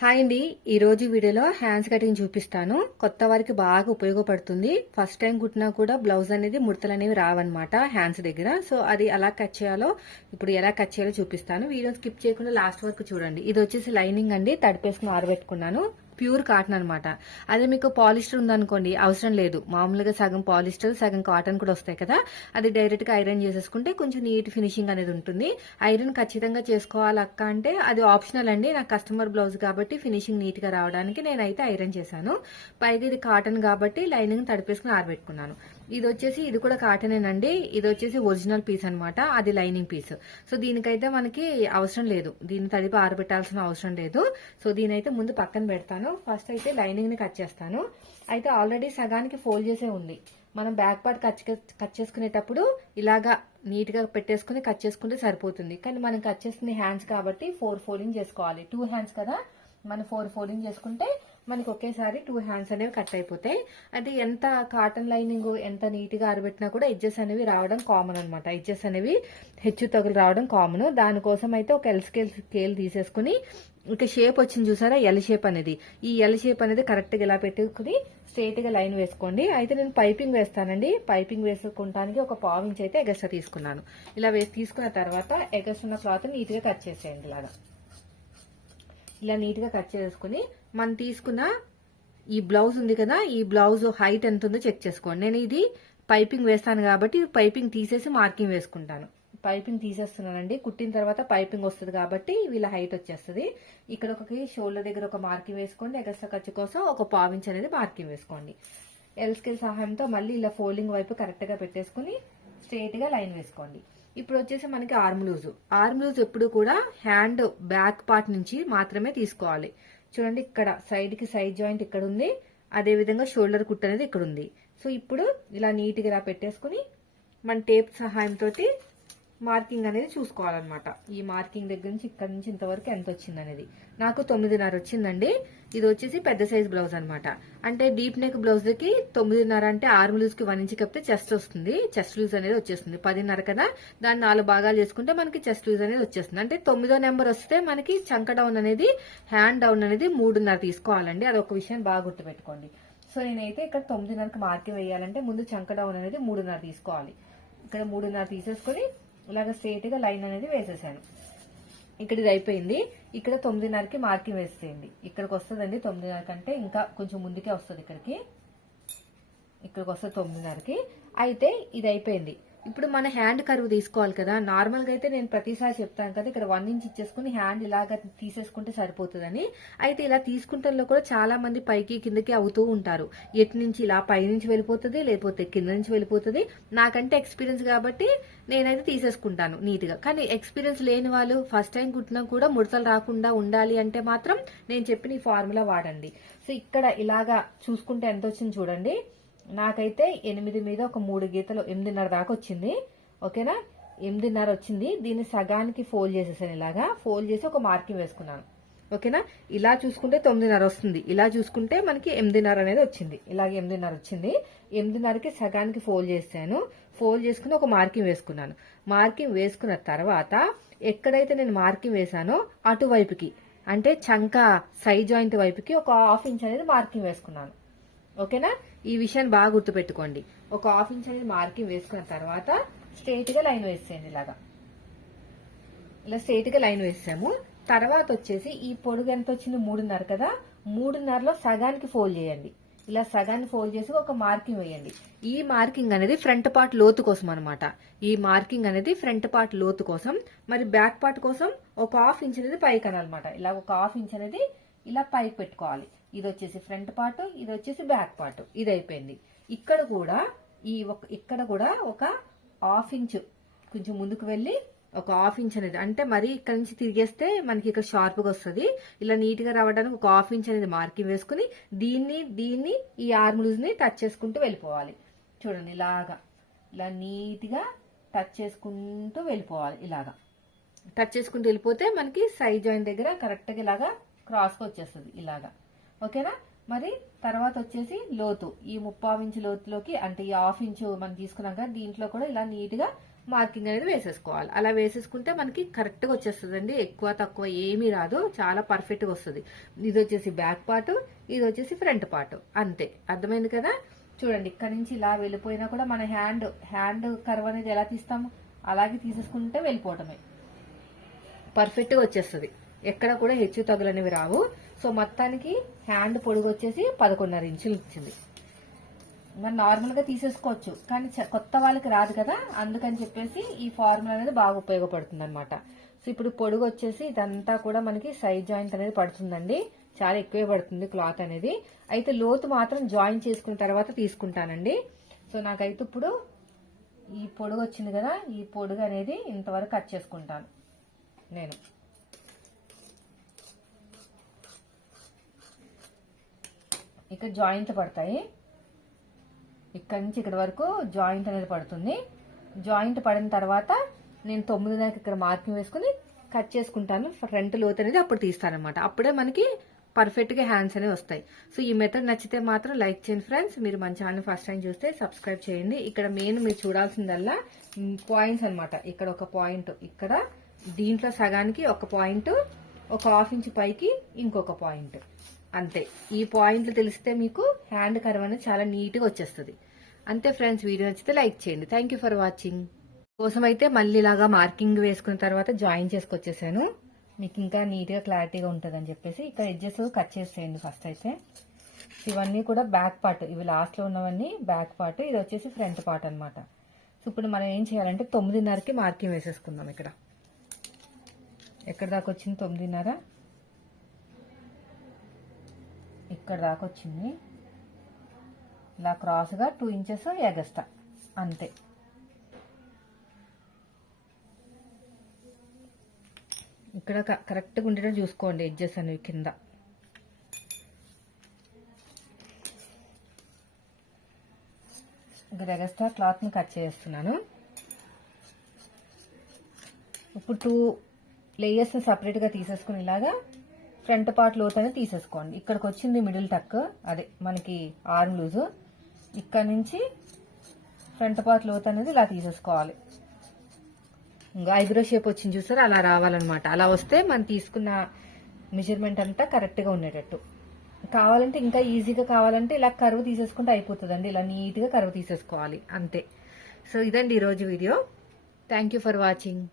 Hi అండి. ఈరోజు వీడియోలో హ్యాండ్స్ కటింగ్ చూపిస్తాను. కొత్త వారికి బాగా ఉపయోగపడుతుంది. ఫస్ట్ టైం కుట్టినా కూడా బ్లౌజ్ అనేది ముడతలు అనేవి రావన్నమాట హ్యాండ్స్ దగ్గర. సో అది ఎలా కట్ చేయాలో ఇప్పుడు ఎలా కట్ చేయాలో చూపిస్తాను. వీడియో స్కిప్ చేయకుండా లాస్ట్ వరకు చూడండి. ఇది వచ్చేసి లైనింగ్ అండి. తడిపేసుకుని ఆరబెట్టుకున్నాను. ప్యూర్ కాటన్ అనమాట అదే మీకు పాలిస్టర్ ఉందనుకోండి అవసరం లేదు. మామూలుగా సగం పాలిస్టర్ సగం కాటన్ కూడా వస్తాయి కదా. అది డైరెక్ట్గా ఐరన్ చేసేసుకుంటే కొంచెం నీట్ ఫినిషింగ్ అనేది ఉంటుంది. ఐరన్ ఖచ్చితంగా చేసుకోవాలి అక్క అంటే అది ఆప్షనల్ అండి. నాకు కస్టమర్ బ్లౌజ్ కాబట్టి ఫినిషింగ్ నీట్గా రావడానికి నేనైతే ఐరన్ చేశాను. పైగా ఇది కాటన్ కాబట్టి లైనింగ్ తడిపేసుకుని ఆరబెట్టుకున్నాను. ఇది వచ్చేసి ఇది కూడా కాటనేనండి. ఇది వచ్చేసి ఒరిజినల్ పీస్ అనమాట అది లైనింగ్ పీస్. సో దీనికైతే మనకి అవసరం లేదు. దీన్ని తడిపి ఆరబెట్టాల్సిన అవసరం లేదు. సో దీనైతే ముందు పక్కన పెడతాను. ఫస్ట్ అయితే లైనింగ్ని కట్ చేస్తాను. అయితే ఆల్రెడీ సగానికి ఫోల్డ్ చేసే ఉంది. మనం బ్యాక్ పార్ట్ కట్ కట్ చేసుకునేటప్పుడు ఇలాగా నీట్గా పెట్టేసుకుని కట్ చేసుకుంటే సరిపోతుంది. కానీ మనం కట్ చేసుకునే హ్యాండ్స్ కాబట్టి ఫోర్ ఫోల్డింగ్ చేసుకోవాలి. టూ హ్యాండ్స్ కదా? మనం ఫోర్ ఫోల్డింగ్ చేసుకుంటే మనకి ఒకేసారి టూ హ్యాండ్స్ అనేవి కట్ అయిపోతాయి. అంటే ఎంత కాటన్ లైనింగ్ ఎంత నీట్గా ఆరబెట్టినా కూడా ఎడ్జెస్ అనేవి రావడం కామన్ అనమాట ఎడ్జెస్ అనేవి హెచ్చు తగులు రావడం కామన్ దానికోసం అయితే ఒక ఎల్ స్కేల్ స్కేల్ తీసేసుకుని ఇక షేప్ వచ్చింది చూసారా? ఎల్ షేప్ అనేది. ఈ ఎల్ షేప్ అనేది కరెక్ట్గా ఇలా పెట్టుకుని స్ట్రేట్గా లైన్ వేసుకోండి. అయితే నేను పైపింగ్ వేస్తానండి. పైపింగ్ వేసుకుంటానికి ఒక పావు ఇంచ్ అయితే ఎగస్ట్రా తీసుకున్నాను. ఇలా వేసి తీసుకున్న తర్వాత ఎగస్ట్రా ఉన్న క్లాత్ నీట్గా కట్ చేసేయండి ఇలాగా. ఇలా నీట్గా కట్ చేసుకుని మనం తీసుకున్న ఈ బ్లౌజ్ ఉంది కదా ఈ బ్లౌజ్ హైట్ ఎంత ఉందో చెక్ చేసుకోండి. నేను ఇది పైపింగ్ వేస్తాను కాబట్టి పైపింగ్ తీసేసి మార్కింగ్ వేసుకుంటాను. పైపింగ్ తీసేస్తున్నానండి. కుట్టిన తర్వాత పైపింగ్ వస్తుంది కాబట్టి వీళ్ళ హైట్ వచ్చేస్తుంది. ఇక్కడ ఒక షోల్డర్ దగ్గర ఒక మార్కింగ్ వేసుకోండి. ఎగస్ట్రా ఖర్చు కోసం ఒక పావించ్ అనేది మార్కింగ్ వేసుకోండి. ఎల్ స్కేల్ సహాయంతో మళ్ళీ ఇలా ఫోల్డింగ్ వైపు కరెక్ట్గా పెట్టేసుకుని స్ట్రైట్గా లైన్ వేసుకోండి. ఇప్పుడు వచ్చేసి మనకి ఆర్మ్ లూజ్ ఆర్మ్ లూజ్ ఎప్పుడు కూడా హ్యాండ్ బ్యాక్ పార్ట్ నుంచి మాత్రమే తీసుకోవాలి. చూడండి ఇక్కడ సైడ్కి సైడ్ జాయింట్ ఇక్కడ ఉంది అదే విధంగా షోల్డర్ కుట్ అనేది ఇక్కడ ఉంది సో ఇప్పుడు ఇలా నీట్గా ఇలా పెట్టేసుకుని మన టేప్ సహాయంతో మార్కింగ్ అనేది చూసుకోవాలన్నమాట. ఈ మార్కింగ్ దగ్గర నుంచి ఇక్కడ నుంచి ఇంతవరకు ఎంత వచ్చింది అనేది నాకు తొమ్మిదిన్నర వచ్చిందండి. ఇది వచ్చేసి పెద్ద సైజ్ బ్లౌజ్ అనమాట అంటే డీప్ నెక్ బ్లౌజ్కి తొమ్మిదిన్నర అంటే ఆర్మ్ లూజ్కి వన్ ఇంచ్ కప్పితే చెస్ట్ వస్తుంది. చెస్ట్ లూజ్ అనేది వచ్చేస్తుంది. పదిన్నర కదా దాన్ని నాలుగు భాగాలు చేసుకుంటే మనకి చెస్ట్ లూజ్ అనేది వచ్చేస్తుంది. అంటే తొమ్మిదో నెంబర్ వస్తే మనకి చంక డౌన్ అనేది హ్యాండ్ డౌన్ అనేది మూడున్నర తీసుకోవాలండి. అది ఒక విషయం బాగా గుర్తుపెట్టుకోండి. సో నేనైతే ఇక్కడ తొమ్మిదిన్నరకు మార్కింగ్ వేయాలంటే ముందు చంక డౌన్ అనేది మూడున్నర తీసుకోవాలి. ఇక్కడ మూడున్నర తీసేసుకొని ఇలాగ స్ట్రైట్గా లైన్ అనేది వేసేసాను. ఇక్కడ ఇది అయిపోయింది. ఇక్కడ తొమ్మిదిన్నరకి మార్కింగ్ వేసేయండి ఇక్కడికి వస్తుందండి తొమ్మిదిన్నర కంటే ఇంకా కొంచెం ముందుకే వస్తుంది ఇక్కడికి. ఇక్కడికి వస్తుంది తొమ్మిదిన్నరకి. అయితే ఇది అయిపోయింది. ఇప్పుడు మన హ్యాండ్ కరువు తీసుకోవాలి కదా. నార్మల్గా అయితే నేను ప్రతిసారి చెప్తాను కదా ఇక్కడ వన్ ఇంచ్ ఇచ్చేసుకుని హ్యాండ్ ఇలాగ తీసేసుకుంటే సరిపోతుందని. అయితే ఇలా తీసుకుంటల్లో కూడా చాలా మంది పైకి కిందకి అవుతూ ఉంటారు. ఎటు నుంచి ఇలా పై నుంచి వెళ్ళిపోతుంది లేకపోతే కింద నుంచి వెళ్ళిపోతుంది. నాకంటే ఎక్స్పీరియన్స్ కాబట్టి నేనైతే తీసేసుకుంటాను నీట్గా కానీ ఎక్స్పీరియన్స్ లేని వాళ్ళు ఫస్ట్ టైం కుట్టినా కూడా ముడతలు రాకుండా ఉండాలి అంటే మాత్రం నేను చెప్పిన ఈ ఫార్ములా వాడండి. సో ఇక్కడ ఇలాగా చూసుకుంటే ఎంత వచ్చింది చూడండి. నాకైతే ఎనిమిది మీద ఒక మూడు గీతలు ఎనిమిదిన్నర దాకా వచ్చింది. ఓకేనా? ఎనిమిదిన్నర వచ్చింది. దీన్ని సగానికి ఫోల్డ్ చేసేసాను ఇలాగా. ఫోల్డ్ చేసి ఒక మార్కింగ్ వేసుకున్నాను. ఓకేనా? ఇలా చూసుకుంటే తొమ్మిదిన్నర వస్తుంది. ఇలా చూసుకుంటే మనకి ఎనిమిదిన్నర అనేది వచ్చింది. ఇలాగే ఎనిమిదిన్నర వచ్చింది. ఎనిమిదిన్నరకి సగానికి ఫోల్డ్ చేశాను ఫోల్డ్ చేసుకుని ఒక మార్కింగ్ వేసుకున్నాను. మార్కింగ్ వేసుకున్న తర్వాత ఎక్కడైతే నేను మార్కింగ్ వేసానో అటువైపుకి అంటే చంక సై జాయింట్ వైపుకి ఒక హాఫ్ ఇంచ్ అనేది మార్కింగ్ వేసుకున్నాను. ఓకేనా? ఈ విషయాన్ని బాగా గుర్తుపెట్టుకోండి. ఒక హాఫ్ ఇంచ్ అనేది మార్కింగ్ వేసుకున్న తర్వాత స్ట్రైట్గా లైన్ వేసేయండి ఇలాగా. ఇలా స్ట్రైట్గా లైన్ వేసాము. తర్వాత వచ్చేసి ఈ పొడుగు ఎంత వచ్చింది? మూడున్నర కదా? మూడున్నరలో సగానికి ఫోల్డ్ చేయండి. ఇలా సగాన్ని ఫోల్డ్ చేసి ఒక మార్కింగ్ వేయండి. ఈ మార్కింగ్ అనేది ఫ్రంట్ పార్ట్ లోతు కోసం అనమాట ఈ మార్కింగ్ అనేది ఫ్రంట్ పార్ట్ లోతు కోసం. మరి బ్యాక్ పార్ట్ కోసం ఒక హాఫ్ ఇంచ్ అనేది పైకి అనమాట ఇలా ఒక హాఫ్ ఇంచ్ అనేది ఇలా పైకి పెట్టుకోవాలి. ఇది వచ్చేసి ఫ్రంట్ పార్ట్ ఇది వచ్చేసి బ్యాక్ పార్ట్. ఇది అయిపోయింది ఇక్కడ కూడా ఈ ఒక ఇక్కడ కూడా ఒక హాఫ్ ఇంచ్ కొంచెం ముందుకు వెళ్ళి ఒక హాఫ్ ఇంచ్ అనేది అంటే మరి ఇక్కడ నుంచి తిరిగేస్తే మనకి ఇక్కడ షార్ప్గా వస్తుంది. ఇలా నీట్గా రావడానికి ఒక హాఫ్ ఇంచ్ అనేది మార్కింగ్ వేసుకుని దీన్ని దీన్ని ఈ ఆర్మ్లూజ్ని టచ్ చేసుకుంటూ వెళ్ళిపోవాలి. చూడండి ఇలాగా. ఇలా నీట్గా టచ్ చేసుకుంటూ వెళ్ళిపోవాలి ఇలాగా. టచ్ చేసుకుంటూ వెళ్ళిపోతే మనకి సైజ్ జాయింట్ దగ్గర కరెక్ట్గా ఇలాగా క్రాస్గా వచ్చేస్తుంది ఇలాగా. ఓకేనా? మరి తర్వాత వచ్చేసి లోతు. ఈ ముప్పావు ఇంచు లోతులోకి అంటే ఈ హాఫ్ ఇంచు మనం తీసుకున్నాం కదా దీంట్లో కూడా ఇలా నీట్గా మార్కింగ్ అనేది వేసేసుకోవాలి. అలా వేసేసుకుంటే మనకి కరెక్ట్గా వచ్చేస్తుందండి. ఎక్కువ తక్కువ ఏమీ రాదు. చాలా పర్ఫెక్ట్గా వస్తుంది. ఇది వచ్చేసి బ్యాక్ పార్ట్ ఇది వచ్చేసి ఫ్రంట్ పార్ట్. అంతే. అర్థమైంది కదా? చూడండి ఇక్కడ నుంచి ఇలా వెళ్ళిపోయినా కూడా మన హ్యాండ్ హ్యాండ్ కర్వ్ అనేది ఎలా తీస్తాము? అలాగే తీసేసుకుంటే వెళ్ళిపోవటమే. పర్ఫెక్ట్గా వచ్చేస్తుంది. ఎక్కడ కూడా హెచ్చు తగులనేవి రావు. సో మొత్తానికి హ్యాండ్ పొడుగు వచ్చేసి పదకొండున్నర ఇంచులు ఇచ్చింది. మరి నార్మల్గా తీసేసుకోవచ్చు కానీ చ- కొత్త వాళ్ళకి రాదు కదా అందుకని చెప్పేసి ఈ ఫార్ములా అనేది బాగా ఉపయోగపడుతుంది అనమాట సో ఇప్పుడు పొడుగు వచ్చేసి ఇదంతా కూడా మనకి సైడ్ జాయింట్ అనేది పడుతుందండి. చాలా ఎక్కువే పడుతుంది క్లాత్ అనేది. అయితే లోతు మాత్రం జాయిన్ చేసుకున్న తర్వాత తీసుకుంటానండి. సో నాకైతే ఇప్పుడు ఈ పొడుగు వచ్చింది కదా ఈ పొడుగు అనేది ఇంతవరకు కట్ చేసుకుంటాను నేను. ఇక్కడ జాయింట్ పడతాయి. ఇక్కడ నుంచి ఇక్కడ వరకు జాయింట్ అనేది పడుతుంది. జాయింట్ పడిన తర్వాత నేను తొమ్మిది దాకా ఇక్కడ మార్కింగ్ వేసుకుని కట్ చేసుకుంటాను. ఫ్రంట్ లోత్ అనేది అప్పుడు తీస్తానమాట అప్పుడే మనకి పర్ఫెక్ట్గా హ్యాండ్స్ అనేవి వస్తాయి. సో ఈ మెథడ్ నచ్చితే మాత్రం లైక్ చేయండి ఫ్రెండ్స్ మీరు మన ఛానల్ ఫస్ట్ టైం చూస్తే సబ్స్క్రైబ్ చేయండి. ఇక్కడ మెయిన్ మీరు చూడాల్సిందల్లా పాయింట్స్ అనమాట ఇక్కడ ఒక పాయింట్ ఇక్కడ దీంట్లో సగానికి ఒక పాయింట్ ఒక హాఫ్ ఇంచ్ పైకి ఇంకొక పాయింట్ అంతే. ఈ పాయింట్లు తెలిస్తే మీకు హ్యాండ్ కర్వ్ అనేది చాలా నీట్గా వచ్చేస్తుంది. అంతే ఫ్రెండ్స్ వీడియో నచ్చితే లైక్ చేయండి. థ్యాంక్ యూ ఫర్ వాచింగ్ కోసం అయితే మళ్ళీ ఇలాగా మార్కింగ్ వేసుకున్న తర్వాత జాయిన్ చేసుకొచ్చేసాను. మీకు ఇంకా నీట్గా క్లారిటీగా ఉంటుందని చెప్పేసి ఇక్కడ ఎడ్జెస్ కట్ చేసేయండి ఫస్ట్ అయితే. ఇవన్నీ కూడా బ్యాక్ పార్ట్ ఇవి లాస్ట్లో ఉన్నవన్నీ బ్యాక్ పార్ట్ ఇది వచ్చేసి ఫ్రంట్ పార్ట్ అనమాట సో ఇప్పుడు మనం ఏం చేయాలంటే తొమ్మిదిన్నరకి మార్కింగ్ వేసేసుకుందాం ఇక్కడ. ఎక్కడ దాకా వచ్చింది తొమ్మిదిన్నర? ఇక్కడ దాకా వచ్చింది. ఇలా క్రాస్గా టూ ఇంచెస్ ఎగస్తా అంతే. ఇక్కడ క- కరెక్ట్గా ఉండేటట్టు చూసుకోండి ఎడ్జెస్ అనేవి కింద. ఇక్కడ ఎగస్ట్రా క్లాత్ని కట్ చేస్తున్నాను. ఇప్పుడు టూ లేయర్స్ని సపరేట్గా తీసేసుకుని ఇలాగా ఫ్రంట్ పార్ట్ లోత్ అనేది తీసేసుకోండి. ఇక్కడికి వచ్చింది మిడిల్ టక్. అదే మనకి ఆర్మ్ లూజు. ఇక్కడ నుంచి ఫ్రంట్ పార్ట్ లోత్ అనేది ఇలా తీసేసుకోవాలి. ఇంకా ఐబ్రో షేప్ వచ్చింది చూసారు? అలా రావాలన్నమాట. అలా వస్తే మనం తీసుకున్న మెజర్మెంట్ అంతా కరెక్ట్గా ఉండేటట్టు. కావాలంటే ఇంకా ఈజీగా కావాలంటే ఇలా కరువు తీసేసుకుంటే అయిపోతుందండి. ఇలా నీట్గా కరువు తీసేసుకోవాలి. అంతే. సో ఇదండి ఈరోజు video thank you for watching